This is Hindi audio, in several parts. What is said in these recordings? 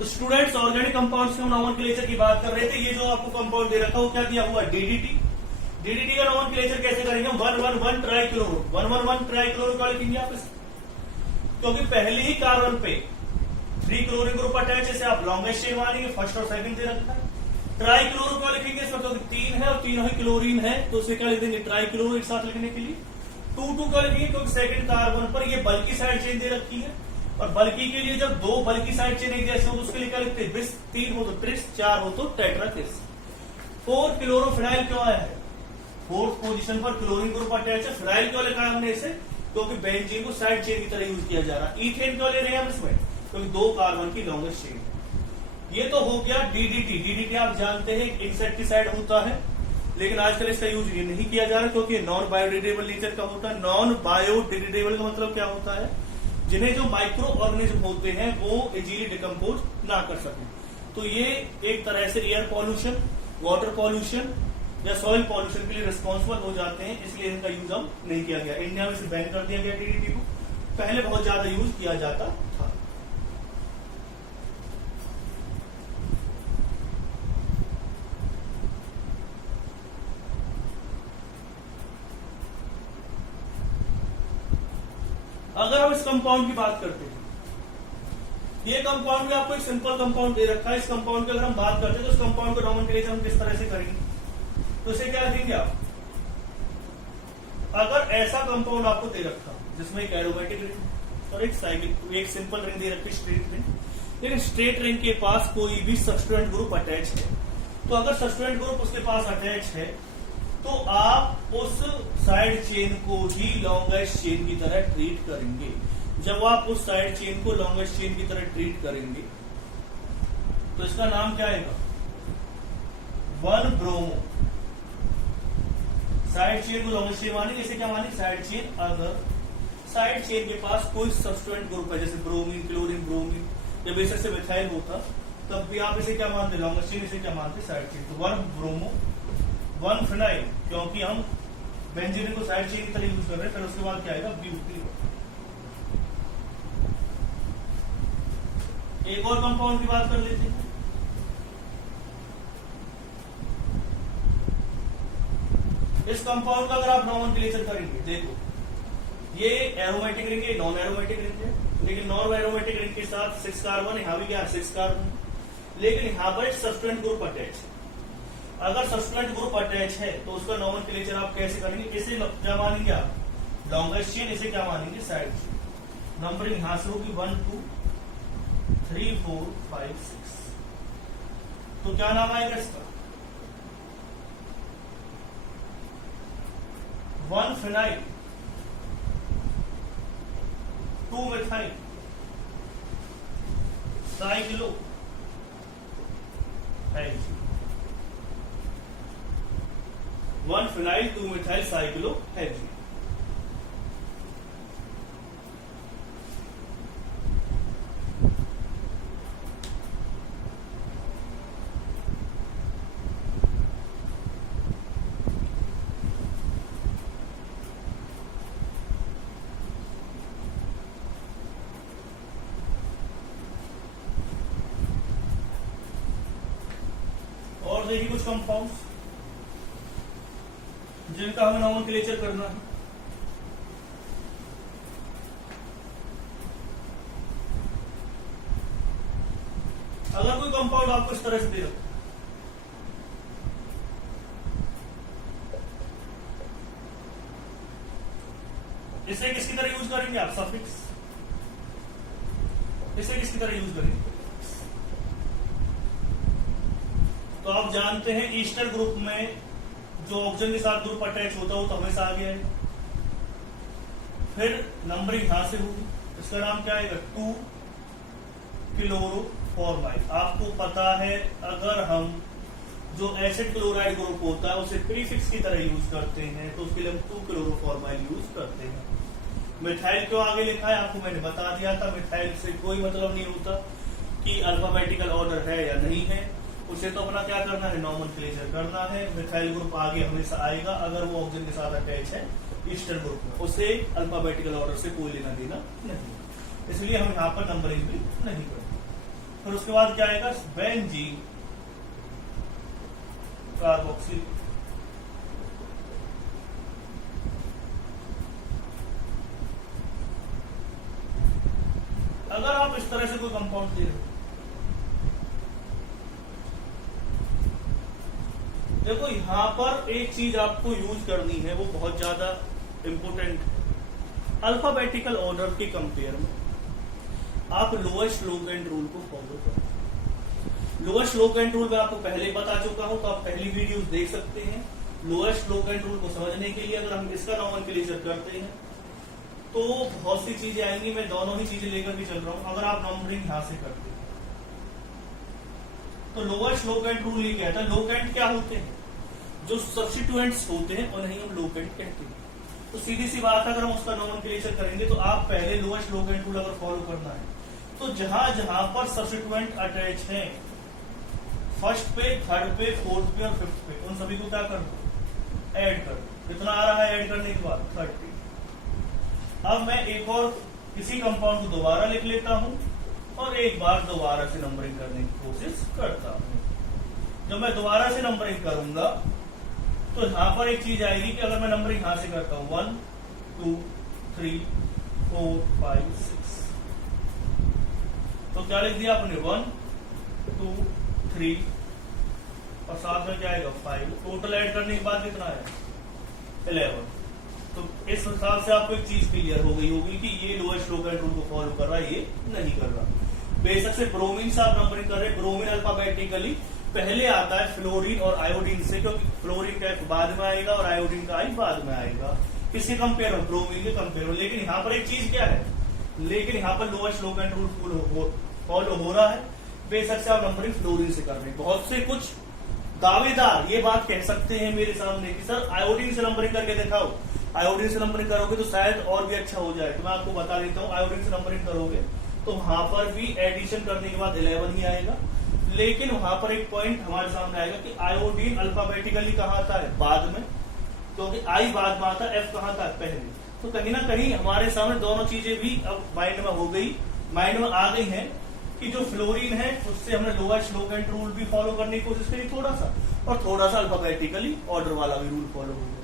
तो स्टूडेंट्स ऑर्गेनिक कंपाउंड्स के हम नॉमेनक्लेचर की बात कर रहे थे। ये जो आपको कंपाउंड दे रखा है वो क्या दिया हुआ, डीडीटी। डीडीटी का नॉमेनक्लेचर कैसे करेंगे हम, 111 ट्राइक्लोरो, 111 ट्राइक्लोरो का लिखेंगे आप इसे, क्योंकि पहले ही कार्बन पे 3 क्लोरीन ग्रुप अटैच है, आप लॉन्गेस्ट चेन मानेंगे, फर्स्ट और सेकंड दे रखा है। ट्राइक्लोरो क्या लिखेंगे इसमें, क्योंकि 3 है और तीनों ही क्लोरीन है, तो उसे क्या लिख देंगे ट्राइक्लोरो एक साथ लिखने के लिए। 2 क्या लिखेंगे, क्योंकि सेकंड कार्बन पर ये बल्कि साइड चेन दे रखी है, और बल्कि के लिए जब 2 बल्कि साइड चेन एक जैसे हो तो उसके लिए क्या लिखते हैं बिस, 3 हो तो ट्रिस, 4 हो तो टेट्राथिस। 4 क्लोरोफिनाइल क्यों आया है, 4th पोजीशन पर क्लोरीन ग्रुप अटैच है। फिनाइल क्यों लिखा है हमने इसे, क्योंकि बेंजीन को साइड चेन की तरह यूज किया जा रहा है। इथेन क्यों ले रहे हैं हम इसमें, क्योंकि 2 कार्बन की लॉन्गेस्ट चेन है। ये तो हो गया डीडीटी। डीडीटी आप जानते हैं इंसेक्टिसाइड होता है, लेकिन आजकल इसका यूज ये नहीं किया जा रहा क्योंकि नॉन बायोडिग्रेडेबल नेचर का होता है। नॉन बायोडिग्रेडेबल का मतलब क्या होता है, जिन्हें जो माइक्रो ऑर्गेनिज्म होते हैं वो इजीली डिकम्पोज ना कर सके। तो ये एक तरह से एयर पॉल्यूशन, वाटर पॉल्यूशन या सॉइल पॉल्यूशन के लिए रिस्पॉन्सिबल हो जाते हैं, इसलिए इनका यूज अब नहीं किया गया। इंडिया में इसे बैन कर दिया गया डीडीटी को, पहले बहुत ज्यादा यूज किया जाता था। अगर हम इस कंपाउंड की बात करते हैं, ये कंपाउंड में आपको एक सिंपल कंपाउंड दे रखा है। इस कंपाउंड की अगर हम बात करते हैं तो इस कंपाउंड को नॉमेनक्लेचर हम किस तरह से करेंगे, तो इसे क्या लिखेंगे आप, अगर ऐसा कंपाउंड आपको दे रखा जिसमें एक एरोमेटिक रिंग और एक साइक्लिक, एक सिंपल रिंग दे रखी स्ट्रेट रिंग, लेकिन स्ट्रेट रिंग के पास कोई भी सब्स्टिट्यूएंट ग्रुप अटैच है, तो अगर सब्स्टिट्यूएंट ग्रुप उसके पास अटैच है तो आप उस साइड चेन को ही लॉन्गेस्ट चेन की तरह ट्रीट करेंगे। जब आप उस साइड चेन को लॉन्गेस्ट चेन की तरह ट्रीट करेंगे तो इसका नाम क्या आएगा, 1 ब्रोमो। साइड चेन को लॉन्गेस्ट चेन मानेंगे, इसे क्या मानेंगे साइड चेन। अगर साइड चेन के पास कोई सब्स्टिट्यूएंट ग्रुप है, जैसे ब्रोमीन, क्लोरीन, ब्रोमीन, जब बेशक से मिथाइल होता तब भी आप इसे क्या मानते लॉन्गेस्ट चेन, इसे क्या मानते साइड चेन। तो 1 ब्रोमो, 1 फिनाइल, क्योंकि हम बेंजीन को साइड चेन की तरह यूज कर रहे हैं। फिर उसके बाद क्या आएगा ब्यूटीन। एक और कंपाउंड की बात कर लेते हैं, इस कंपाउंड का अगर आप नॉमेनक्लेचर करेंगे, देखो ये एरोमेटिक रिंग है, नॉन एरोमेटिक रिंग है, लेकिन नॉन एरोमेटिक रिंग के साथ 6 कार्बन, यहां भी क्या 6 कार्बन, लेकिन यहां पर सब्स्टिट्यूएंट ग्रुप अटैच है। अगर सब्स्टिट्यूएंट ग्रुप अटैच है तो उसका नॉमेनक्लेचर आप कैसे करेंगे, इसे क्या मानेंगे आप लॉन्गेस्ट चेन, इसे क्या मानेंगे साइड चेन। नंबरिंग यहां से होगी 1 2 3 4 5 6, तो क्या नाम आएगा इसका, 1 phenyl, 2 methyl, cyclo hexane. 1 phenyl 2 methyl cyclo hexane. और देखिए कुछ कंपाउंड्स जिनका हमें नॉमेनक्लेचर करना है। अगर कोई कंपाउंड आपको इस तरह से दे रखा, इसे किसकी तरह यूज करेंगे आप, सफिक्स। इसे किसकी तरह यूज करेंगे, तो आप जानते हैं ईस्टर ग्रुप में जो ऑक्सीजन के साथ ग्रुप अटैच होता है वो तो हमेशा आगे आएगा। फिर नंबरिंग यहां से होगी, इसका नाम क्या आएगा 2 क्लोरोफॉर्माइल। आपको पता है अगर हम जो एसिड क्लोराइड ग्रुप होता है उसे प्रीफिक्स की तरह यूज करते हैं तो उसके लिए हम 2 क्लोरोफॉर्माइल यूज करते हैं। मिथाइल क्यों आगे लिखा है आपको मैंने बता दिया था, मिथाइल से कोई मतलब नहीं होता कि अल्फाबेटिकल ऑर्डर है या नहीं है, उसे तो अपना क्या करना है नॉमेनक्लेचर करना है। मिथाइल ग्रुप आगे हमेशा आएगा अगर वो ऑक्सीजन के साथ अटैच है ईस्टर ग्रुप में, उसे अल्फाबेटिकल ऑर्डर से कोई लेना देना नहीं, इसलिए हम यहाँ पर नंबरिंग भी नहीं करते। फिर उसके बाद क्या आएगा, बेंजीन कार्बोक्सिल। अगर आप इस तरह से कोई कंपाउंड दे रहे हो, देखो यहां पर एक चीज आपको यूज करनी है, वो बहुत ज्यादा इंपोर्टेंट है। अल्फाबेटिकल ऑर्डर के कंपेयर में आप लोएस्ट लोग एंड रूल को फॉलो करो। लोएस्ट लोग एंड रूल मैं आपको पहले ही बता चुका हूं, तो आप पहली वीडियोस देख सकते हैं। लोएस्ट लोग एंड रूल को समझने के लिए अगर हम इसका नॉमेनक्लेचर करते हैं तो बहुत सी चीजें आएंगी। मैं दोनों ही चीजें लेकर के चल रहा हूं। अगर आप नंबरिंग यहां से करते हैं तो लोएस्ट लोकेंट रूल ये कहता है, लोकेंट क्या होते हैं, जो सब्स्टिट्यूएंट्स होते हैं उन्हें हम लोकेंट कहते हैं। तो सीधी सी बात है, अगर हम उसका नॉमेनक्लेचर करेंगे तो आप पहले लोएस्ट लोकेंट रूल अगर फॉलो करना है तो जहां जहां पर सब्स्टिट्यूएंट अटैच हैं, फर्स्ट पे, थर्ड पे, फोर्थ पे और फिफ्थ पे, उन सभी को क्या कर दो, ऐड कर दो। कितना आ रहा है ऐड करने के बाद, 30। अब मैं एक और किसी कंपाउंड को दोबारा लिख लेता हूं और एक बार दोबारा से नंबरिंग करने की कोशिश करता हूं। जब मैं दोबारा से नंबरिंग करूंगा तो यहां पर एक चीज आएगी कि अगर मैं नंबरिंग यहां से करता हूं 1 2 3 4 5 6, तो क्या लिख दिया आपने, 1 2 3 और साथ में क्या आएगा 5। टोटल ऐड करने के बाद कितना है 11। तो इस हिसाब से आपको एक चीज क्लियर हो गई होगी कि ये लोएस्ट लोकेंट रूल को फॉलो कर रहा है, ये नहीं कर रहा। बेशक से ब्रोमीन से आप नंबरिंग कर रहे हैं, ब्रोमीन अल्फाबेटिकली पहले आता है फ्लोरीन और आयोडीन से, क्योंकि फ्लोरीन का F बाद में आएगा और आयोडीन का I बाद में आएगा। किसके कंपेयर हो, ब्रोमीन के कंपेयर हो। लेकिन यहाँ पर एक चीज क्या है, लेकिन यहाँ पर लोएस्ट लोकेंट रूल फॉलो हो रहा है। बेशक से आप नंबरिंग फ्लोरीन से कर रहे हैं। बहुत से कुछ दावेदार ये बात कह सकते हैं मेरे सामने कि सर आयोडीन से नंबरिंग करके दिखाओ, आयोडीन से नंबरिंग करोगे तो शायद और भी अच्छा हो जाए। तो मैं आपको बता देता हूँ, आयोडीन से नंबरिंग करोगे तो वहां पर भी एडिशन करने के बाद 11 ही आएगा। लेकिन वहां पर एक पॉइंट हमारे सामने आएगा कि आयोडीन अल्फाबेटिकली कहाँ आता है, बाद में, क्योंकि I बाद में आता है, F कहाँ था, पहले। तो कहीं ना कहीं हमारे सामने दोनों चीजें भी अब माइंड में हो गई, माइंड में आ गई है कि जो फ्लोरीन है उससे हमने लोएस्ट लोकेंट रूल भी फॉलो करने की कोशिश करी थोड़ा सा, और थोड़ा सा अल्फाबेटिकली ऑर्डर वाला भी रूल फॉलो हो गया।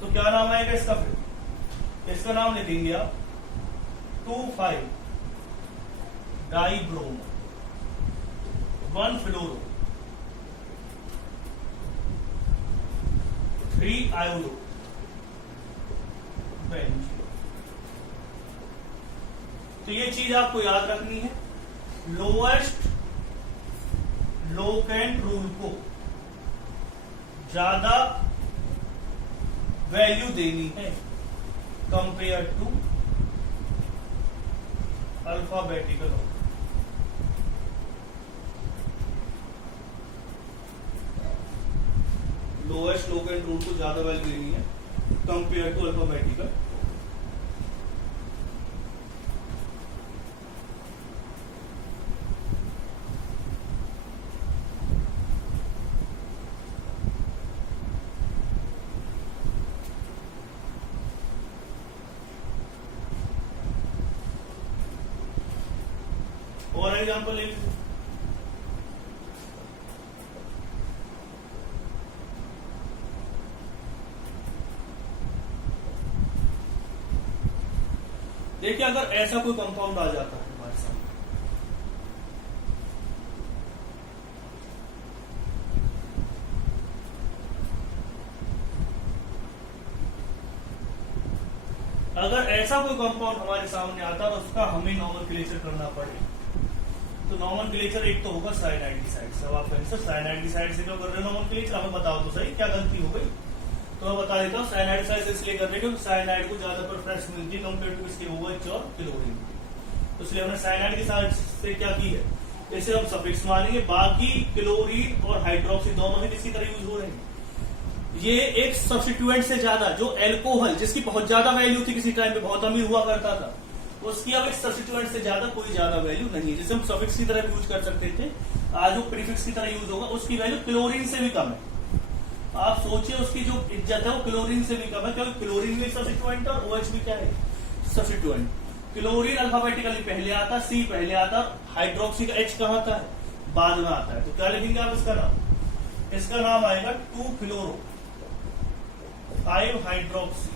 तो क्या नाम आएगा इसका, फिर इसका नाम लिखेंगे आप 2,5 डाइब्रोम 1 फ्लोरो 3 आयोडो बेंजीन। तो ये चीज आपको याद रखनी है, लोएस्ट लोकेंट रूल को ज्यादा वैल्यू देनी है compare to alphabetical order. Lowest locant rule को ज्यादा वैल्यू देनी है कंपेयर टू अल्फाबेटिकल। और एग्जाम्पल ले लीजिए, देखिए अगर ऐसा कोई कंपाउंड आ जाता है हमारे सामने, अगर ऐसा कोई कंपाउंड हमारे सामने आता है और उसका हमें नॉमेनक्लेचर करना पड़े, तो नॉमेनक्लेचर एक तो होगा साइनाइडिसाइड। सब आप कहें सर साइनाइडिसाइड से क्यों कर रहे हो नॉमेनक्लेचर, हमें बताओ तो सही क्या गलती हो गई। तो मैं बता देता हूँ, साइनाइडिसाइड इसलिए कर रहे हैं क्योंकि साइनाइड को ज्यादा प्रेफरेंस मिलती है कंपेयर टू इसके OH और क्लोरीन। तो इसलिए हमने साइनाइड के साथ से क्या की है, इसे हम सफिक्स मानेंगे। बाकी क्लोरीन और हाइड्रोक्सी दोनों ही किसकी तरह यूज हो रहे हैं। ये एक सब्स्टिट्यूएंट से ज्यादा, जो एल्कोहल जिसकी बहुत ज्यादा वैल्यू थी किसी टाइम पे, बहुत अमीर हुआ करता था, उसकी अब एक सब्स्टिट्यूएंट से ज्यादा कोई ज्यादा वैल्यू नहीं है। जिसे हम सफिक्स की तरह यूज कर सकते थे, आज वो प्रीफिक्स की तरह यूज होगा। उसकी वैल्यू क्लोरीन से भी कम है। आप सोचिए उसकी जो इज्जत है वो क्लोरीन से भी कम है, क्योंकि क्लोरीन भी सब्स्टिट्यूएंट और OH भी क्या है, सब्स्टिट्यूएंट। क्लोरीन अल्फाबेटिकली पहले आता, सी पहले आता, हाइड्रोक्सी का एच कहाँ आता है, बाद में आता है। तो क्या लिखेंगे आप इसका नाम? इसका नाम आएगा 2-फ्लोरो 5-हाइड्रोक्सी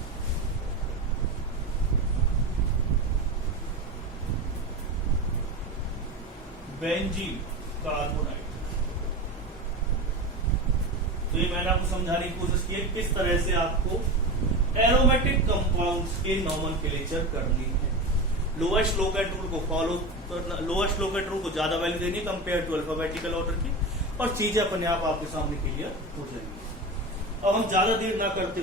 बेंजीन कार्बोनाइट। तो ये मैंने आपको समझाने की कोशिश की है किस तरह से आपको एरोमेटिक कंपाउंड्स के नॉमेनक्लेचर करनी है। लोएस्ट लोकेट रूल को फॉलो करना, लोएस्ट लोकेट रूल को ज्यादा वैल्यू देनी कंपेयर टू अल्फाबेटिकल ऑर्डर की, और चीजें अपने आप आपके सामने क्लियर हो जाएंगी। अब हम ज्यादा देर ना करते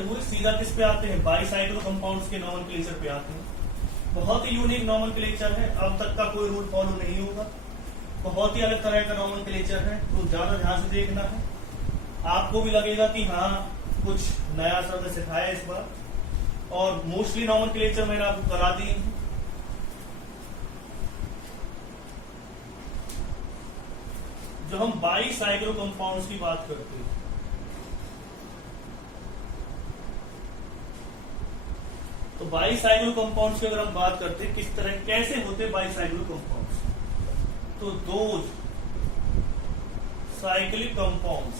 हुए सीधा किस पे आते हैं, बाईसाइक्लो कंपाउंड्स के नॉमेनक्लेचर पे आते हैं। बहुत ही यूनिक नॉमेनक्लेचर है, अब तक का कोई रूल फॉलो नहीं होगा, बहुत ही अलग तरह का नॉमेनक्लेचर है, तो ज्यादा ध्यान से देखना है। आपको भी लगेगा कि हाँ कुछ नया शब्द सिखाया इस बार, और मोस्टली नॉमेनक्लेचर मैंने आपको करा दी है। जो हम बाईसाइक्लो कंपाउंड्स की बात करते हैं, तो बाईसाइक्लो कंपाउंड्स की अगर हम बात करते हैं किस तरह कैसे होते बाईसाइक्लो कंपाउंड्स, तो दो cyclic compounds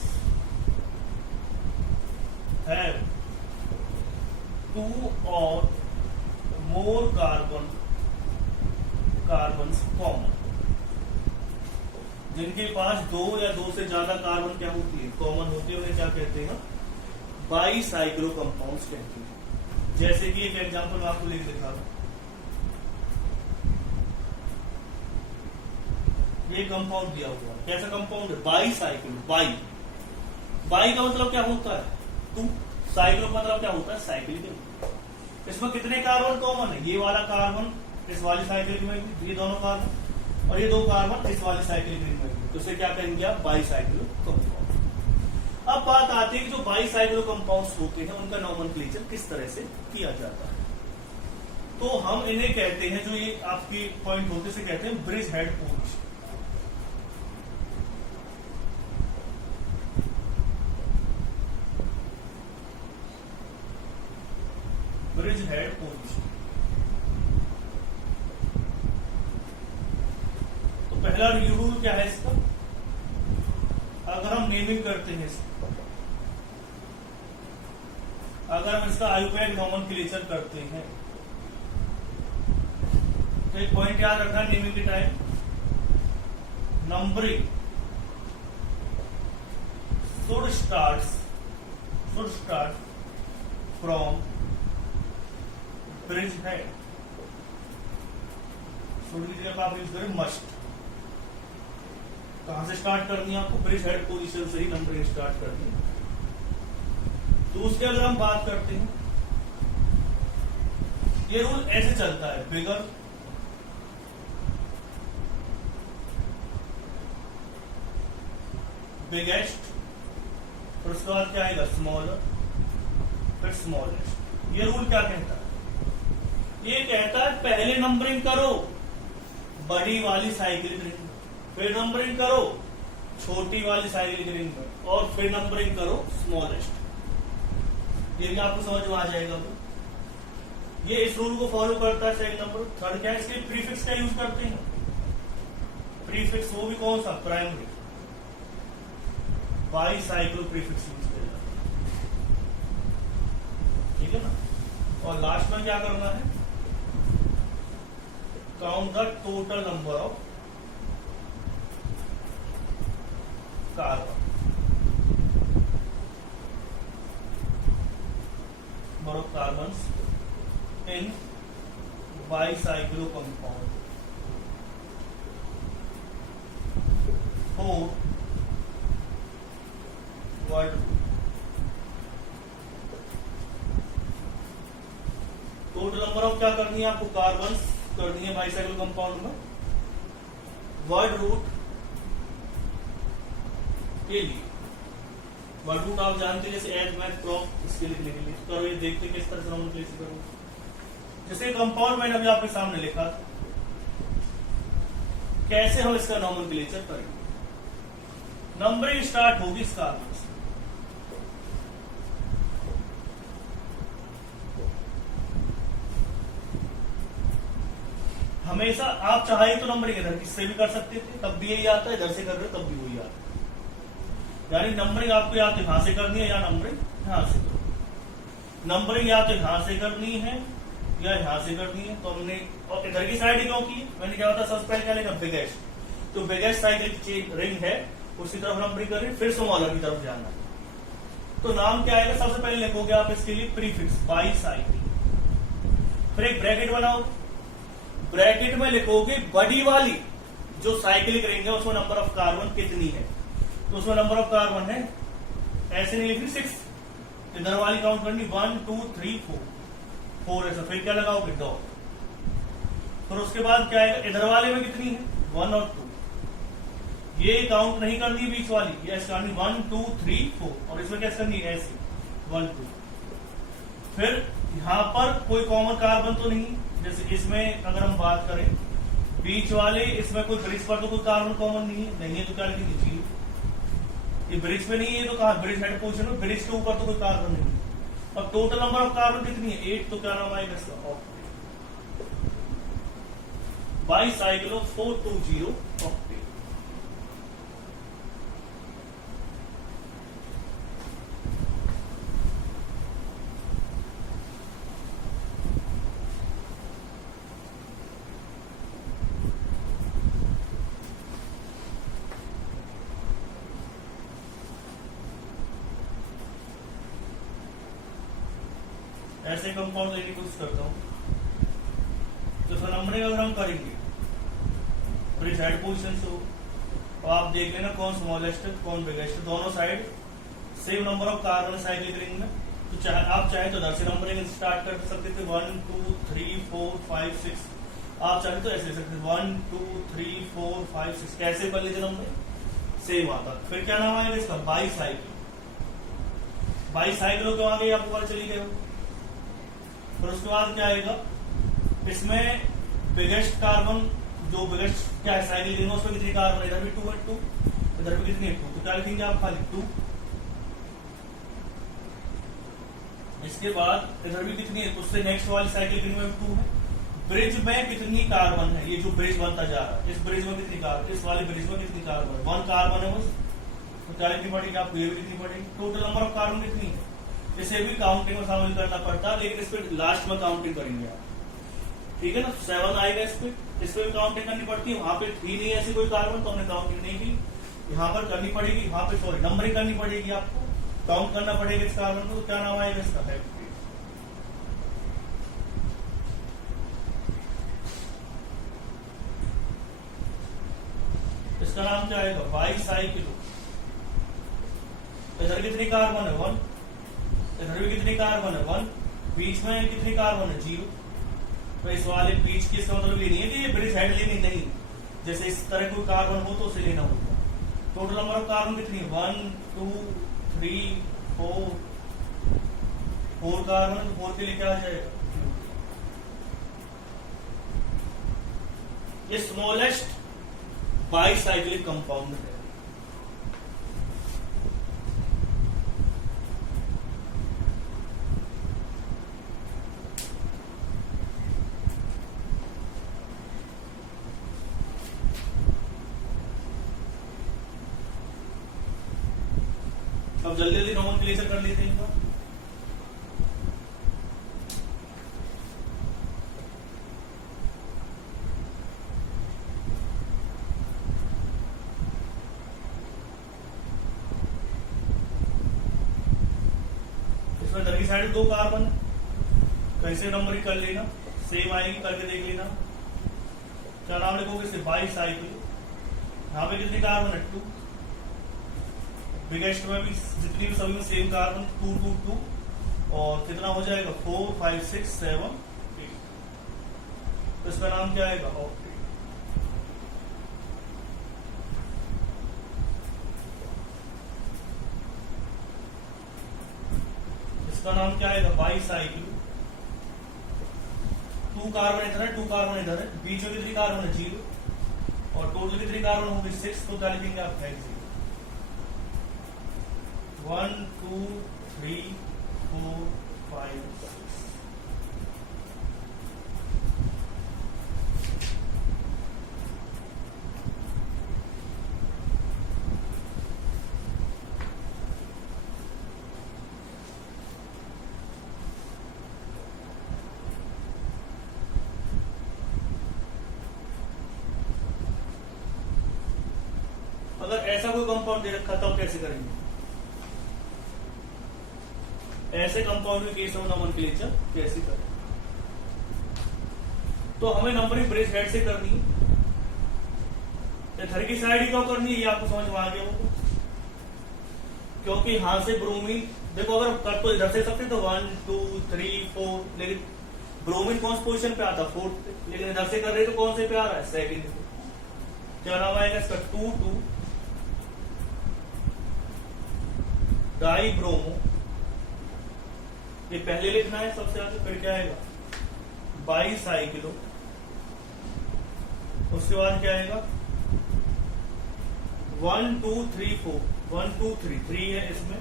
have 2 or more carbons common, जिनके पास 2 या 2 से ज्यादा कार्बन क्या होती है, कॉमन होती है, उन्हें क्या कहते हैं, बाईसाइक्लो कंपाउंड्स कहते हैं। जैसे कि एक एग्जांपल मैं आपको लिख दिखा रहा हूं, ये कंपाउंड दिया हुआ है, कैसा कंपाउंड है, बाईसाइक्लो। बाई का मतलब क्या होता है, 2, साइक्लो का मतलब क्या होता है, साइक्लिक। इसमें कितने कार्बन कॉमन है, ये वाला कार्बन इस वाली साइक्लिक में, ये दोनों कार्बन, और ये 2 कार्बन इस वाली साइक्लिक में, तो इसे क्या कहेंगे आप, बाईसाइक्लो कंपाउंड। अब बात आती है कि जो बाईसाइक्लो कंपाउंड्स होते हैं उनका नॉमेनक्लेचर किस तरह से किया जाता है। तो हम इन्हें कहते हैं, जो ये आपकी पॉइंट होते से कहते हैं bridge head position. Bridge head position. तो पहला रूल क्या है इसका, अगर हम नेमिंग करते हैं इसका, अगर हम इसका आयुपैक नॉमेनक्लेचर करते हैं, तो एक पॉइंट याद रखना नेमिंग के time, numbering should start from bridge head. Should की जगह आप यूज करें मस्ट। कहां से स्टार्ट करनी है आपको, ब्रिज हेड पोजीशन से ही नंबरिंग स्टार्ट करनी है। दूसरे अगर हम बात करते हैं, ये रूल ऐसे चलता है, बिगर बिगेस्ट, और उसके बाद क्या आएगा, स्मॉलर, फिर स्मॉलेस्ट। ये रूल क्या कहता है, ये कहता है पहले नंबरिंग करो बड़ी वाली साइक्लिक रिंग में, फिर नंबरिंग करो छोटी वाली साइक्लिक रिंग में, और फिर नंबरिंग करो स्मॉलेस्ट। ये भी आपको समझ में आ जाएगा। ये इस रूल को फॉलो करता है। सेकंड नंबर, थर्ड क्या है, इसके प्रीफिक्स का यूज करते हैं। प्रीफिक्स वो भी कौन सा, प्राइमरी, बाईसाइक्लो प्रीफिक्स यूज किया जाता है, ठीक है ना। और लास्ट में क्या करना है, count the total number of carbon, number of carbons in bicyclo compound. 4 word total number of क्या करनी है आपको, कार्बन करनी है बाईसाइक्लो कंपाउंड में। वर्ड रूट के लिए, वर्ड रूट आप जानते हैं, जैसे एड मैथ क्रॉप, इसके लिखने के लिए करो। ये देखते किस तरह से नॉमेनक्लेचर करो। जैसे कंपाउंड मैंने अभी आपके सामने लिखा था, कैसे हम इसका नॉमेनक्लेचर करेंगे? नंबरिंग स्टार्ट होगी इस कार्बन से। हमेशा आप चाहे तो नंबरिंग इधर किससे भी कर सकते थे, तब भी यही आता है, इधर से कर रहे हो तब भी वही आता है। यानी नंबरिंग आपको या तो यहां से करनी है या नंबरिंग यहां से करनी। नंबरिंग या तो यहां से करनी है या यहां से करनी है। तो हमने और इधर की साइड क्यों की? मैंने क्या होता सबसे पहले क्या लेना, बिगेस्ट। तो बिगेस्ट साइकिल चेन रिंग है उसकी तरफ नंबरिंग कर रहे हैं, फिर स्मॉलर की तरफ जाना है। तो नाम क्या आएगा? सबसे पहले लिखोगे आप इसके लिए प्रीफिक्स बाई साइकिल, फिर एक ब्रैकेट बनाओ, ब्रैकेट में लिखोगे बड़ी वाली जो साइकिलिक रिंग है उसमें नंबर ऑफ कार्बन कितनी है। तो उसमें नंबर ऑफ कार्बन है, ऐसे नहीं लिखनी 6, इधर वाली काउंट करनी 1 2 3 4 ऐसा। फिर क्या लगाओगे? डॉट। फिर उसके बाद क्या आएगा? इधर वाले में कितनी है? 1 और 2। ये काउंट नहीं करनी बीच वाली, ये ऐसे करनी 1 2 3 4 और इसमें कैसे करनी है? ऐसे 1 2। फिर यहां पर कोई कॉमन कार्बन तो नहीं, जैसे इसमें अगर हम बात करें बीच वाले, इसमें कोई ब्रिज पर तो कोई कार्बन कॉमन नहीं है तो क्या लिखेंगे? 0। ये ब्रिज पे नहीं है तो कहा ब्रिज हेड पोजीशन में, ब्रिज के ऊपर तो कोई कार्बन नहीं है। अब टोटल नंबर ऑफ कार्बन कितनी है? 8। तो क्या नाम आएगा इसका? ऑक्टेट। By cyclo 420 octet. ऐसे कंपाउंड लेने की कोशिश करता हूं। तो सर नंबरिंग अगर हम करेंगे ब्रिज हेड पोजिशन से, तो आप देख लेना कौन स्मॉलेस्ट कौन बिगेस्ट, दोनों side same number of carbon cyclic ring में। तो चाहे आप चाहे तो इधर से नंबरिंग स्टार्ट कर सकते थे 1 2 3 4 5 6। आप चाहे तो ऐसे सकते 1 2 3 4 5 6 कैसे कर लीजिए नंबरिंग सेम आता। फिर क्या नाम आएगा इसका? By cycle. बाई साइकिल क्यों आ गई आपको पता चली गए। फिर उसके बाद क्या आएगा? इसमें बिगेस्ट कार्बन जो बिगेस्ट क्या है साइकिल रिंग, उसमें कितनी कार्बन है? इधर भी 2 है 2, इधर भी कितनी है? 2। तो क्या लिखेंगे आप? खाली 2। इसके बाद इधर भी कितनी है? उससे नेक्स्ट वाली साइकिल रिंग में 2 है। ब्रिज में कितनी कार्बन है? ये जो ब्रिज बनता जा रहा है इस ब्रिज में कितनी कार्बन, इस वाले ब्रिज में कितनी कार्बन? 1 कार्बन है बस। तो क्या लिखनी पड़ेगी आपको? ये भी लिखनी पड़ेगी। टोटल नंबर ऑफ कार्बन कितनी है? इसे भी काउंटिंग में शामिल करना पड़ता है, लेकिन इस पे लास्ट में काउंटिंग करेंगे आप, ठीक है ना। 7 आएगा इस पे भी काउंटिंग करनी पड़ती है। वहां पे 3 नहीं ऐसी कोई कार्बन तो हमने काउंटिंग नहीं की, यहाँ पर करनी पड़ेगी। वहां पे सॉरी नंबरिंग करनी पड़ेगी, आपको काउंट करना पड़ेगा इस कार्बन को। तो क्या नाम आएगा इसका? हेप्टेट। इसका नाम क्या आएगा? By cyclo. इधर कितनी कार्बन है? 1। इधर भी कितनी कार्बन है? 1। बीच में कितनी कार्बन है? 0। तो इस वाले बीच की इसका मतलब ये नहीं है कि ये ब्रिज हेड लेनी नहीं, जैसे इस तरह कोई कार्बन हो तो उसे लेना होगा। टोटल नंबर ऑफ कार्बन कितनी है? 1 2 3 4 कार्बन। 4 के लिए क्या आ जाएगा? ये स्मॉलेस्ट बाईसाइक्लिक कंपाउंड है। अब जल्दी जल्दी नॉमेनक्लेचर कर लेते हैं इनका। इसमें इधर की साइड 2 कार्बन, कैसे नंबरिंग कर लेना, सेम आएगी, करके देख लेना। क्या नाम लिखोगे? इसे बाईसाइक्लिक। यहाँ पे कितनी कार्बन है? 2। बिगेस्ट में भी जितनी भी सभी में सेम कार्बन 2 2 2 और कितना हो जाएगा? 4 5 6 7 8। तो इसका नाम क्या आएगा? ऑक्टेट। इसका नाम क्या आएगा? बाईसाइक्लिक। 2 कार्बन इधर है, 2 कार्बन इधर है, बीच में कितनी कार्बन है? 0 और टोटल कितनी कार्बन होगी 6, तो क्या लिखेंगे आप हेक्सेन 1 2 3 4 5 6। अगर ऐसा कोई कंपाउंड दे रखा तब कैसे करेंगे? ऐसे कंपाउंड के केस में नोमेनक्लेचर कैसे करें? तो हमें नंबरिंग ब्रेस हेड से करनी है, घर की साइड ही क्यों करनी है ये आपको समझ में आ गया होगा। क्योंकि यहां से ब्रोमीन देखो, अगर कर तो इधर से सकते तो 1 2 3 4, लेकिन ब्रोमीन कौन सी पोजीशन पे आता 4th पे, लेकिन इधर से कर रहे तो कौन से पे आ रहा है 2nd पे। क्या नाम आएगा इसका 2 2 डाई ब्रोमो, ये पहले लिखना है सबसे आगे, फिर क्या आएगा बाईसाइक्लो, उसके बाद क्या आएगा 1 2 3 4 1 2 3 3 है इसमें।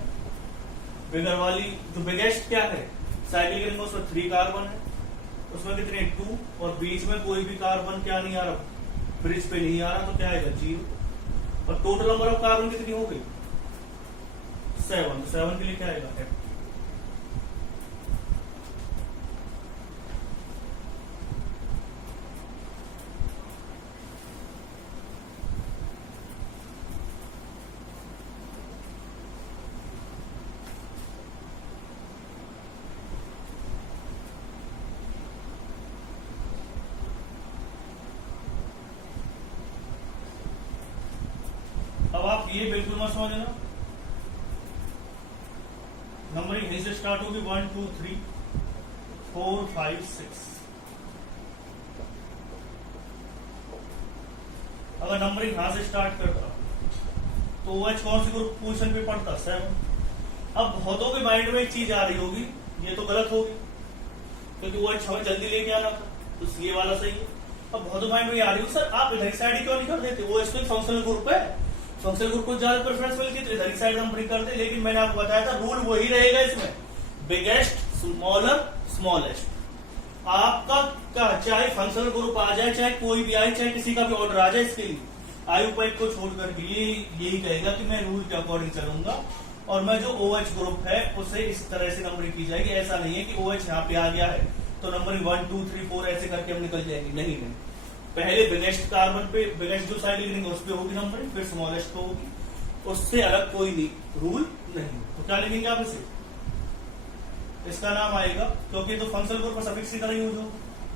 बिगर वाली जो बिगेस्ट क्या है साइकिल रिंग, उसमें 3 कार्बन है, उसमें कितने 2, और बीच में कोई भी कार्बन क्या नहीं आ रहा, ब्रिज पे नहीं आ रहा, तो क्या आएगा 0। और टोटल नंबर ऑफ कार्बन कितनी हो गई 7, तो 7 के लिए क्या आएगा F। अब आप ये बिल्कुल मत समझना, नंबरिंग यहीं से स्टार्ट होगी 1 2 3 4 5 6। अगर नंबरिंग यहां से स्टार्ट करता तो OH कौन सी ग्रुप पोजीशन पे पड़ता 7। अब बहुतों के माइंड में एक चीज आ रही होगी, ये तो गलत होगी क्योंकि OH हमें जल्दी लेके आना था, तो ये वाला सही है। अब बहुतों माइंड में आ रही हो सर आप इधर साइड ही क्यों नहीं कर देते, OH तो एक फंक्शनल ग्रुप है, फंक्शनल ग्रुप को ज्यादा प्रेफरेंस मिलती है तो इधर साइड नंबरिंग कर दे। लेकिन मैंने आपको बताया था रूल वही रहेगा इसमें, बिगेस्ट स्मॉलर स्मॉलेस्ट। आपका क्या चाहे फंक्शनल ग्रुप आ जाए, चाहे कोई भी आए, चाहे किसी का भी ऑर्डर आ जाए, इसके लिए आयुपाइक को छोड़ करके यही कहेगा कि मैं रूल के अकॉर्डिंग चलूंगा और मैं जो OH ग्रुप है उसे इस तरह से नंबरिंग की जाएगी। ऐसा नहीं है कि OH यहाँ पे आ गया है तो नंबरिंग 1 2 3 4 ऐसे करके हम निकल जाएंगे, नहीं। पहले बिगेस्ट कार्बन पे, बिगेस्ट जो साइड लिखेंगे उस पे होगी नंबरिंग, फिर स्मॉलेस्ट पे होगी, उससे अलग कोई नहीं रूल नहीं। तो क्या लिखेंगे आप इसे, इसका नाम आएगा क्योंकि तो फंक्शनल ग्रुप पर सफिक्स की तरह यूज होगा।